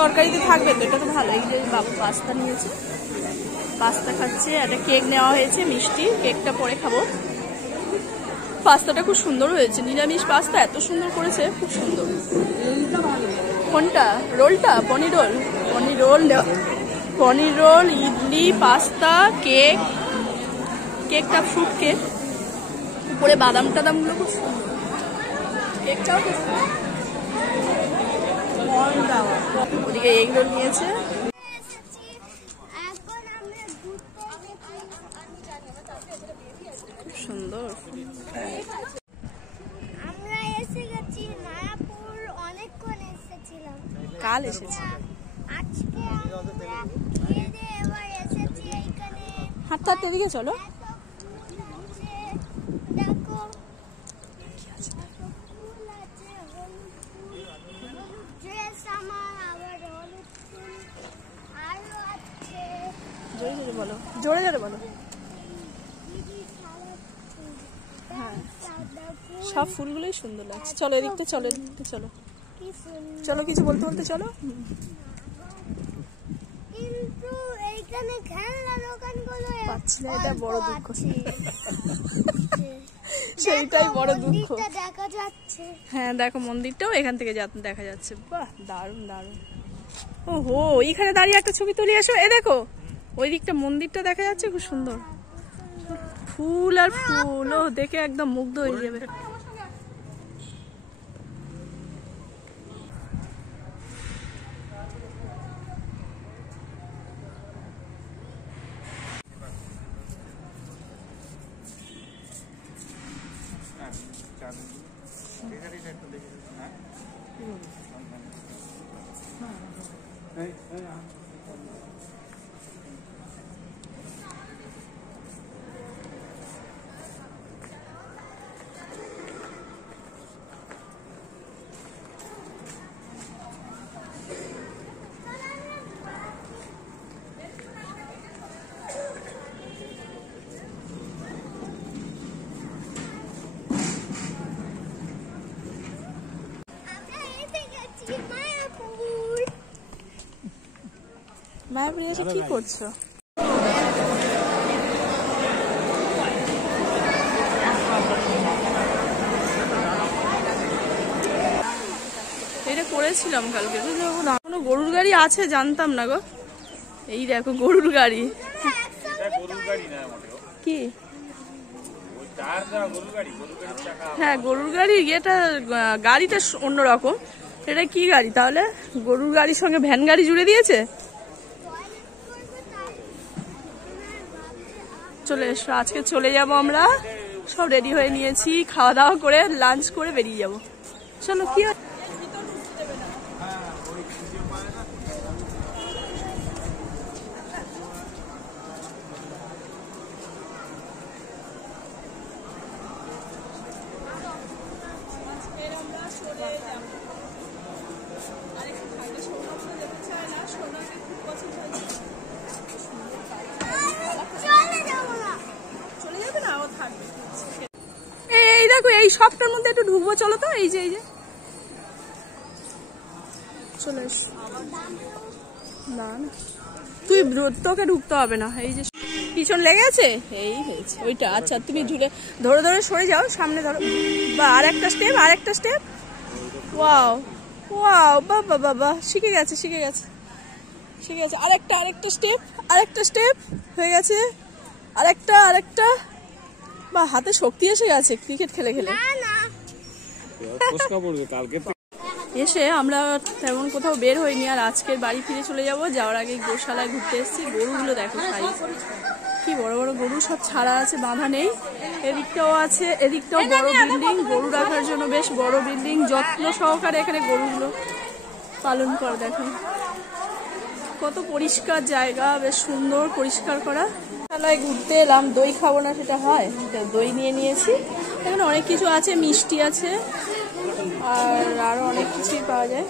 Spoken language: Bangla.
তরকারিতে থাকবে তো, এটা তো ভালো। এই যে বাবু পাস্তা নিয়েছে, পাস্তা খাচ্ছে। একটা কেক নেওয়া হয়েছে, মিষ্টি। কেকটা পরে খাবো। পাস্তাটা খুব সুন্দর হয়েছে, নিরামিষ পাস্তা এত সুন্দর করেছে, খুব সুন্দর। কোনটা? রোলটা? পনির রোল। পনির রোল, পনির রোল, ইডলি, পাস্তা, কেক। কেকটা ফ্রুট কেক, উপরে বাদাম টাদাম গুলো খুব সুন্দর। কেকটাও খুব সুন্দর। ওদিকে এগ রোল নিয়েছে। খুব সুন্দর। আমরা এসে গেছি মায়াপুর, অনেকক্ষণ এসেছিলাম। কাল এসেছি। আজকে আমরা এবার এসেছি এইখানে। হাঁটতে হাঁটতে এদিকে চলো। দেখো ড্রেস আমার, আবার হলুদ ফুল আরো আছে। জোরে জোরে বলো, জোরে জোরে বলো। হ্যাঁ, সব ফুলগুলোই সুন্দর লাগছে। চলো এদিকটা, চলো এদিকটা, চলো চলো, কিছু বলতে বলতে চলো। কিন্তু এইখানে খেলনা দোকানগুলো পাচ্ছি না, এটা বড় দুঃখ। সেইটাই বড় দুঃখ। দেখা যাচ্ছে। হ্যাঁ দেখো, মন্দিরটাও এখান থেকে দেখা যাচ্ছে। বাহ, দারুণ দারুণ। ওহো, এইখানে দাঁড়িয়ে একটা ছবি তুলে আসো। এ দেখো, ওই দিকটা মন্দিরটা দেখা যাচ্ছে, খুব সুন্দর। ফুল আর ফুল, ও দেখে একদম মুগ্ধ হয়ে যাবে। মায়াপুরে এসে কি করছো? এটা করেছিলাম কালকে, কোনো গরুর গাড়ি আছে জানতাম না গো। এই দেখো গরুর গাড়ি। কি? হ্যাঁ গরুর গাড়ি। এটা গাড়িটা অন্যরকম। এটা কি গাড়ি তাহলে? গরুর গাড়ির সঙ্গে ভ্যান গাড়ি জুড়ে দিয়েছে। চলে এসো, আজকে চলে যাব আমরা। সব রেডি হয়ে নিয়েছি, খাওয়া দাওয়া করে লাঞ্চ করে বেরিয়ে যাব। চলো। কি এই দেখো, এই শপটার মধ্যে একটু ঢুকবো, চলো তো। এই যে চলে এস। না না, তুই তোকে ঢুকতে হবে না। এই যে পিছন লেগেছে, এই হয়েছে ওইটা। আচ্ছা, তুমি ধরে ধরে সরে যাও, সামনে ধরো। বা আরেকটা স্টেপ, আরেকটা স্টেপ। ওয়াও ওয়াও, বাবা বাবা, শিখে গেছে শিখে গেছে শিখে গেছে। আরেকটা স্টেপ, আরেকটা স্টেপ হয়ে গেছে। আরেকটা। বা হাতে শক্তি এসে গেছে ক্রিকেট খেলে খেলে। এসে আমরা তেমন কোথাও বের হইনি, আর আজকের বাড়ি ফিরে চলে যাব। যাওয়ার আগে গোশালায় ঘুরতে এসেছি। গরুগুলো দেখো ভাই, কি বড় বড় গরু, সব ছাড়া আছে, বাঁধা নেই। এদিকটাও আছে, এদিকটাও বড় বিল্ডিং, গরু রাখার জন্য বেশ বড় বিল্ডিং। যত্ন সহকারে এখানে গরুগুলো পালন করে। দেখো কত পরিষ্কার জায়গা, বেশ সুন্দর পরিষ্কার করা। গোশালায় ঘুরতে এলাম, দই খাবো না সেটা হয়? দই নিয়ে নিয়েছি। এখানে অনেক কিছু আছে, মিষ্টি আছে, আর আরো অনেক কিছুই পাওয়া যায়।